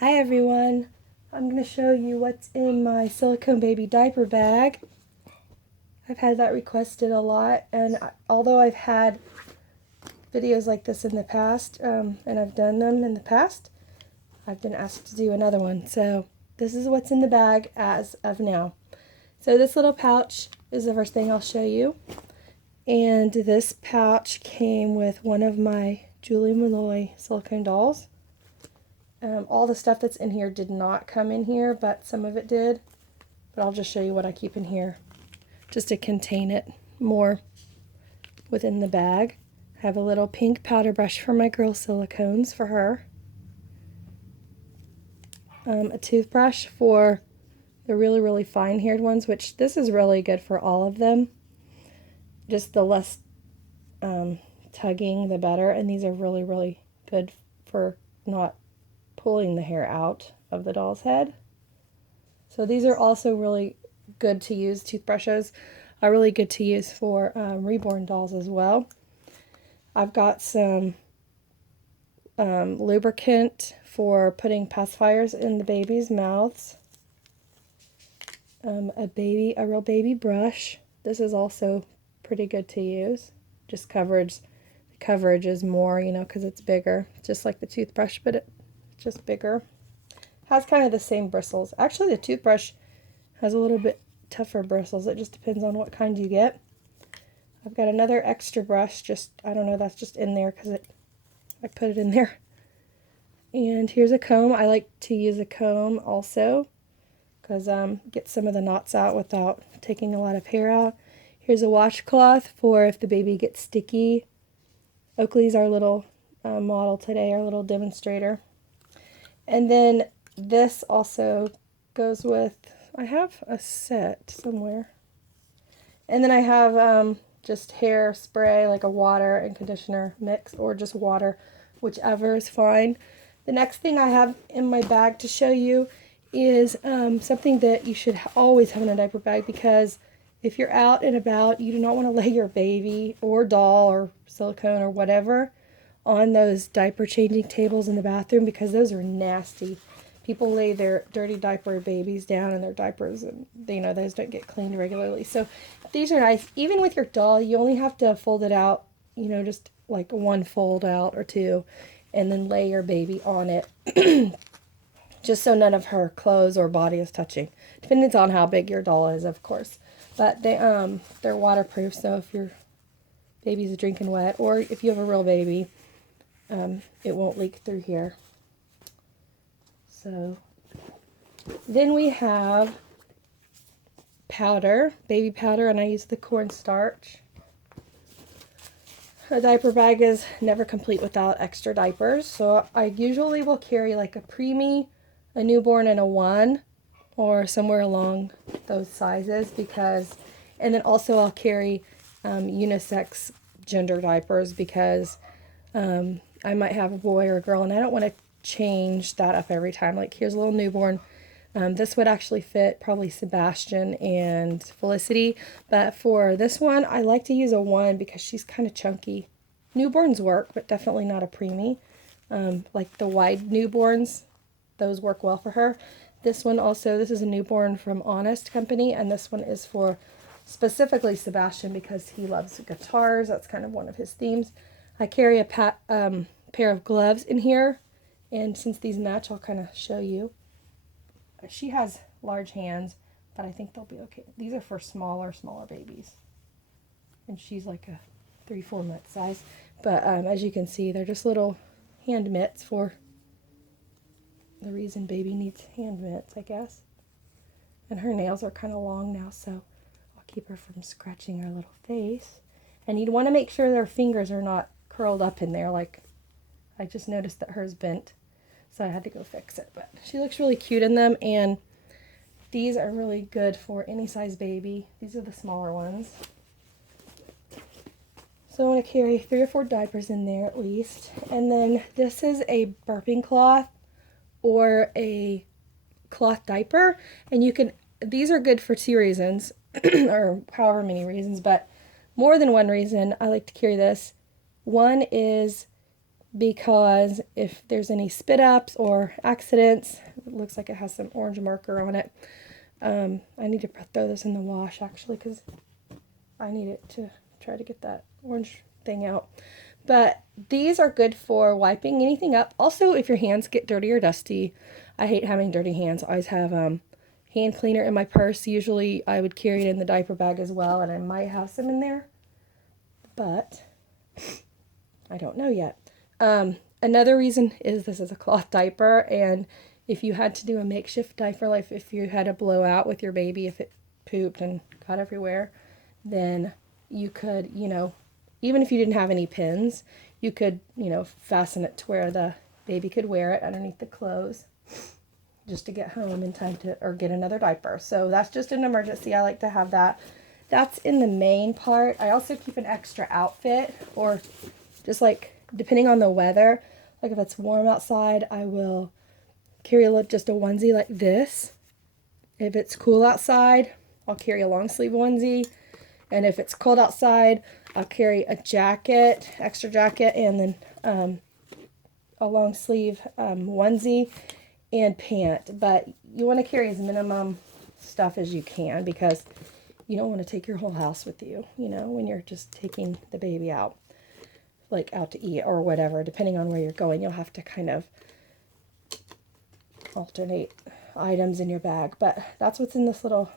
Hi everyone, I'm going to show you what's in my SillyConeBaby diaper bag. I've had that requested a lot, and although I've had videos like this in the past, and I've done them in the past, I've been asked to do another one. So this is what's in the bag as of now. So this little pouch is the first thing I'll show you. And this pouch came with one of my Julie Malloy silicone dolls. All the stuff that's in here did not come in here, but some of it did. But I'll just show you what I keep in here, just to contain it more within the bag. I have a little pink powder brush for my girl silicones for her. A toothbrush for the really fine haired ones, which this is really good for all of them. Just the less tugging, the better. And these are really good for not pulling the hair out of the doll's head. So these are also really good to use. Toothbrushes are really good to use for reborn dolls as well. I've got some lubricant for putting pacifiers in the baby's mouths. A real baby brush. This is also pretty good to use. Just the coverage is more, because it's bigger, just like the toothbrush, but it's just bigger. Has kind of the same bristles. Actually, the toothbrush has a little bit tougher bristles. It just depends on what kind you get. I've got another extra brush, I don't know, that's just in there because I put it in there. And here's a comb. I like to use a comb also because get some of the knots out without taking a lot of hair out. Here's a washcloth for if the baby gets sticky. Oakley's our little model today, our little demonstrator. And then this also goes with, I have a set somewhere. And then I have just hair spray, like a water and conditioner mix, or just water, whichever is fine. The next thing I have in my bag to show you is something that you should always have in a diaper bag, because if you're out and about, you do not want to lay your baby or doll or silicone or whatever on those diaper changing tables in the bathroom, because those are nasty. People lay their dirty diaper babies down in their diapers, and those don't get cleaned regularly. So these are nice. Even with your doll, you only have to fold it out, just like one fold out or two, and then lay your baby on it, just so none of her clothes or body is touching. Depends on how big your doll is, of course. But they're waterproof, so if your baby's drinking wet, or if you have a real baby, it won't leak through here. So then we have powder, baby powder, and I use the cornstarch. A diaper bag is never complete without extra diapers, so I usually will carry like a preemie, a newborn, and a 1, or somewhere along those sizes, and then also I'll carry unisex gender diapers, because I might have a boy or a girl and I don't want to change that up every time. Like, here's a little newborn. This would actually fit probably Sebastian and Felicity, but for this one I like to use a 1 because she's kind of chunky. Newborns work, but definitely not a preemie. Like the wide newborns, those work well for her. This one also, this is a newborn from Honest Company, and this one is for specifically Sebastian because he loves guitars. That's kind of one of his themes. I carry a pair of gloves in here, and since these match, I'll kind of show you. She has large hands, but I think they'll be okay. These are for smaller babies, and she's like a 3-4 month size. But as you can see, they're just little hand mitts for the reason baby needs hand mitts, I guess. And her nails are kind of long now, so I'll keep her from scratching her little face. And you'd want to make sure their fingers are not curled up in there. Like, I just noticed that hers bent, so I had to go fix it. But she looks really cute in them, and these are really good for any size baby. These are the smaller ones. So I want to carry 3 or 4 diapers in there at least. And then this is a burping cloth or a cloth diaper, and these are good for 2 reasons, or however many reasons, but more than one reason I like to carry this. One is because if there's any spit ups or accidents, it looks like it has some orange marker on it. I need to throw this in the wash actually, because I need it to try to get that orange thing out. But these are good for wiping anything up. Also, if your hands get dirty or dusty, I hate having dirty hands. I always have hand cleaner in my purse. Usually I would carry it in the diaper bag as well, and I might have some in there, but I don't know yet. Another reason is this is a cloth diaper, and if you had to do a makeshift diaper, like if you had a blowout with your baby, if it pooped and got everywhere, then you could, even if you didn't have any pins, you could, fasten it to where the baby could wear it underneath the clothes just to get home in time to, or get another diaper. So that's just an emergency. I like to have that. That's in the main part. I also keep an extra outfit, or just like, depending on the weather, like if it's warm outside, I will carry just a onesie like this. If it's cool outside, I'll carry a long sleeve onesie. And if it's cold outside, I'll carry a jacket, extra jacket, and then a long sleeve onesie and pant. But you want to carry as minimum stuff as you can, because you don't want to take your whole house with you, when you're just taking the baby out, like out to eat or whatever. Depending on where you're going, you'll have to kind of alternate items in your bag. But that's what's in this little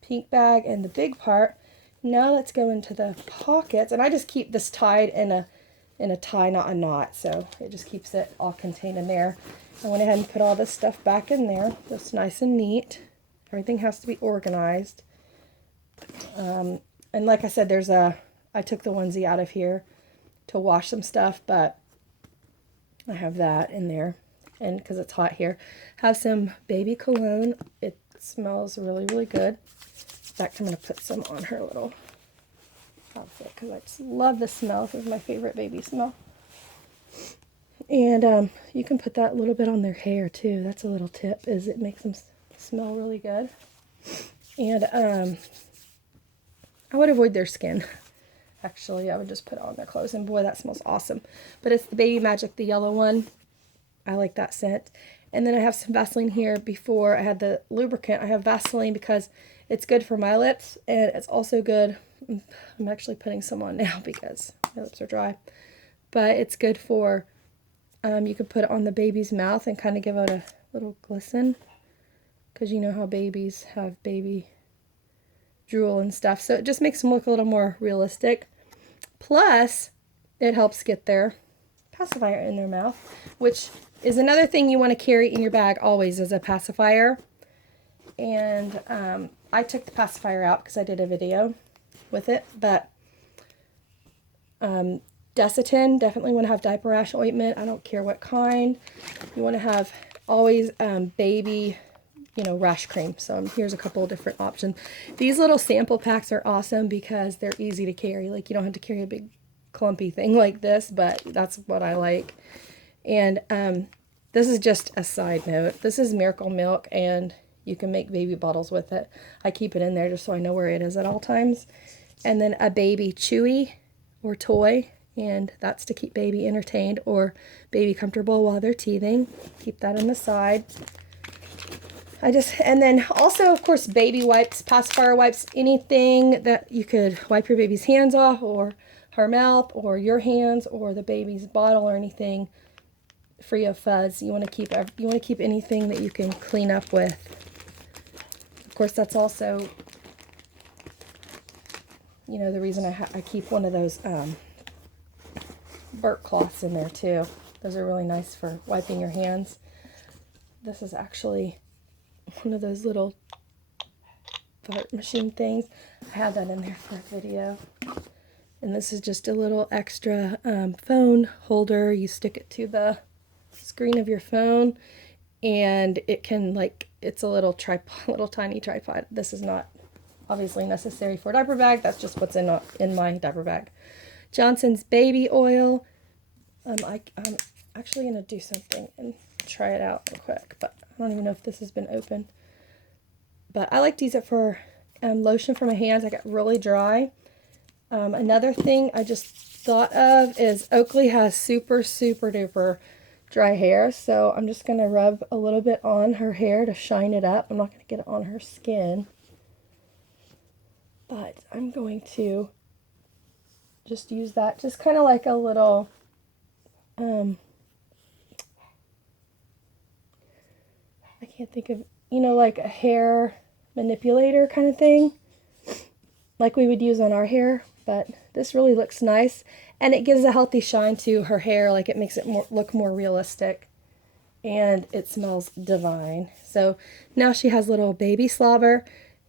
pink bag. And the big part, now let's go into the pockets. And I just keep this tied in a tie, not a knot, so it just keeps it all contained in there. I went ahead and put all this stuff back in there, just nice and neat. Everything has to be organized. And like I said, I took the onesie out of here to wash some stuff, but I have that in there. And because it's hot here, have some baby cologne. It smells really, really good. In fact, I'm going to put some on her little outfit because I just love the smell. This is my favorite baby smell. And you can put that a little bit on their hair too. That's a little tip, is it makes them smell really good. And I would avoid their skin. Actually, I would just put it on their clothes, and boy, that smells awesome. But it's the Baby Magic, the yellow one. I like that scent. And then I have some Vaseline here. Before I had the lubricant, I have Vaseline because it's good for my lips, and it's also good. I'm actually putting some on now because my lips are dry. But it's good for, you could put it on the baby's mouth and kind of give it a little glisten, because you know how babies have baby drool and stuff. So it just makes them look a little more realistic. Plus, it helps get their pacifier in their mouth, which is another thing you want to carry in your bag always, as a pacifier. And I took the pacifier out because I did a video with it. But Desitin, definitely want to have diaper rash ointment. I don't care what kind. You want to have always baby, rash cream. So here's a couple of different options. These little sample packs are awesome because they're easy to carry. Like, you don't have to carry a big clumpy thing like this, but that's what I like. And this is just a side note. This is Miracle Milk, and you can make baby bottles with it. I keep it in there just so I know where it is at all times. And then a baby chewy or toy, and that's to keep baby entertained or baby comfortable while they're teething. Keep that on the side. And then also, of course, baby wipes, pacifier wipes, anything that you could wipe your baby's hands off, or her mouth, or your hands, or the baby's bottle, or anything free of fuzz. You want to keep anything that you can clean up with. Of course, that's also, the reason I keep one of those burp cloths in there too. Those are really nice for wiping your hands. This is actually one of those little fart machine things. I had that in there for a video. And this is just a little extra phone holder. You stick it to the screen of your phone, and it can, it's a little tripod, little tiny tripod. This is not obviously necessary for a diaper bag. That's just what's in my diaper bag. Johnson's baby oil. I'm actually going to do something and try it out real quick, but I don't even know if this has been opened. But I like to use it for lotion for my hands. I got really dry, Another thing I just thought of is Oakley has super, super duper dry hair. So I'm just going to rub a little bit on her hair to shine it up. I'm not going to get it on her skin. But I'm going to just use that, just kind of like a little, I can't think of, like a hair manipulator kind of thing, like we would use on our hair. But this really looks nice, and it gives a healthy shine to her hair, like it makes it look more realistic, and it smells divine. So now she has little baby slobber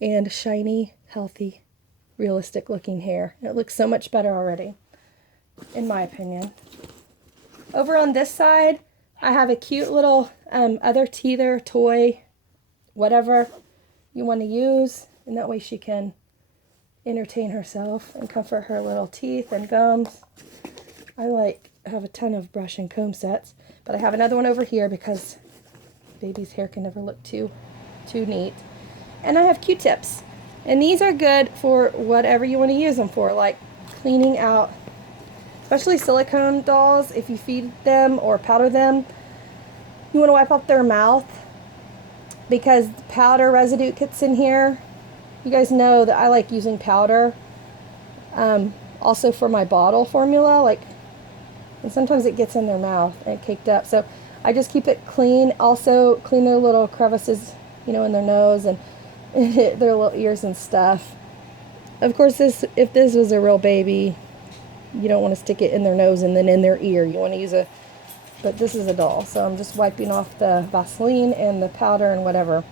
and shiny, healthy, realistic looking hair. It looks so much better already, in my opinion. Over on this side, I have a cute little other teether toy, whatever you want to use, and that way she can entertain herself and comfort her little teeth and gums. I have a ton of brush and comb sets, but I have another one over here because baby's hair can never look too neat. And I have Q-tips, and these are good for whatever you want to use them for, like cleaning out, especially silicone dolls. If you feed them or powder them, you want to wipe off their mouth because powder residue gets in here. You guys know that I like using powder also for my bottle formula, and sometimes it gets in their mouth and caked up. So I just keep it clean. Also clean their little crevices, in their nose and their little ears and stuff. Of course, if this was a real baby, you don't want to stick it in their nose and then in their ear. You want to use but this is a doll. So I'm just wiping off the Vaseline and the powder and whatever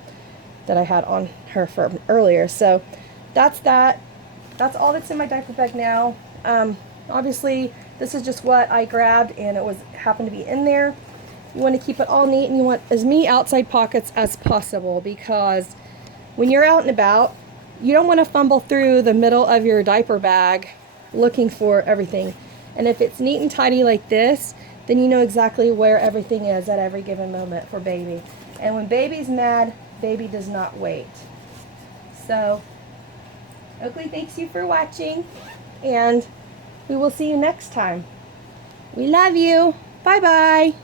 that I had on her from earlier. So that's that. That's all that's in my diaper bag now. Obviously, this is just what I grabbed, and it happened to be in there. You want to keep it all neat, and you want as many outside pockets as possible, because when you're out and about, you don't want to fumble through the middle of your diaper bag looking for everything. And if it's neat and tidy like this, then you know exactly where everything is at every given moment for baby. And when baby's mad, baby does not wait. So Oakley thanks you for watching, and we will see you next time. We love you. Bye bye.